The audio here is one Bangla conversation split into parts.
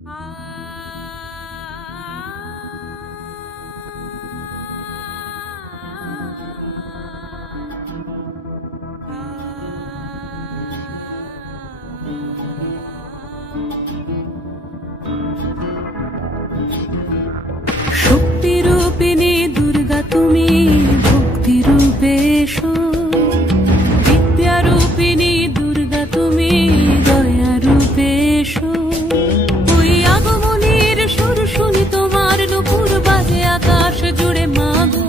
শক্তিরূপিণী দুর্গা তুমি ভক্তি রূপে এসো, বিদ্যারূপিণী দুর্গা তুমি দয়া রূপে এসো। ওই আগমনীর সুর শুনি তোমার নুপুর বাজে আকাশ জুড়ে মাগো,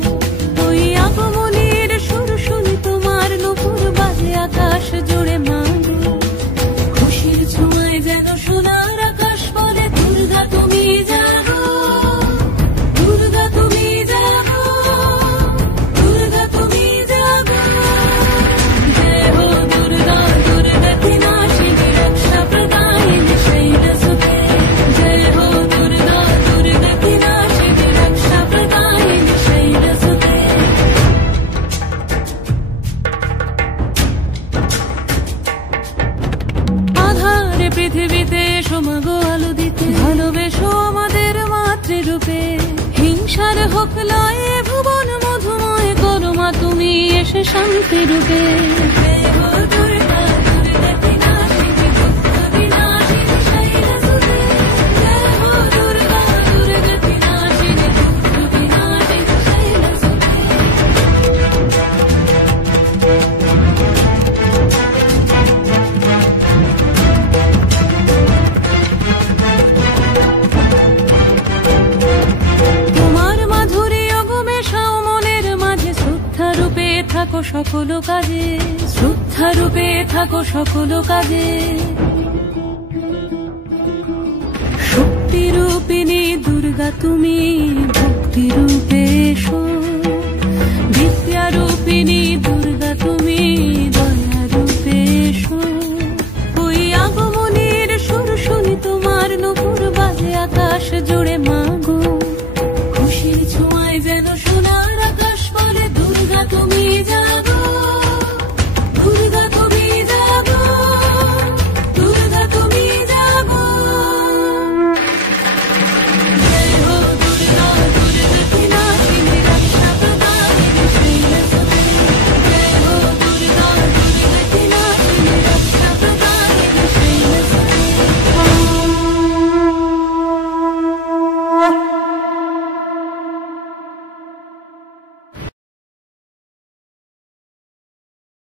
ওই আগমনীর সুর শুনি তোমার নুপুর বাজে আকাশ জুড়ে মাগো। খুশির ছোঁয়ায় যেন সোনার আকাশ বলে দুর্গা তুমি জাগো, দুর্গা তুমি জাগো, দুর্গা তুমি জাগো। জয় হো দুর্গা, দুর্গা কি নাশিনী রক্ষা প্রদায়িনী শৈলসুতে। জয় হো দুর্গা, দুর্গা কি নাশিনী রক্ষা প্রদায়িনী শৈলসুতে। আধারে পৃথিবীতে এসো মাগো আলো দিতে, ভালোবেসো আমাদের মাতৃরূপে। হিংসার হোক লয়ে ভুবন মধুময় করো মা তুমি এসে শান্তি রূপে। জয় হো দুর্গা, দুর্গা কি নাশিনী দুঃখ বিনাশিনী শৈলসুতে। জয় হো দুর্গা, দুর্গা কি নাশিনী দুঃখ বিনাশিনী শৈলসুতে। তোমার মাধুরী অগমেশাও মনের মাঝে, শ্রদ্ধা রূপে থাকো সকল কাজে, শ্রদ্ধা রূপে থাকো সকল কাজে। শক্তিরূপিণী দুর্গা তুমি ভক্তি রূপে এসো, বিদ্যারূপিণী দুর্গা তুমি দয়া রূপে এসো। ওই আগমনীর সুর শুনি তোমার নুপুর বাজে আকাশ জুড়ে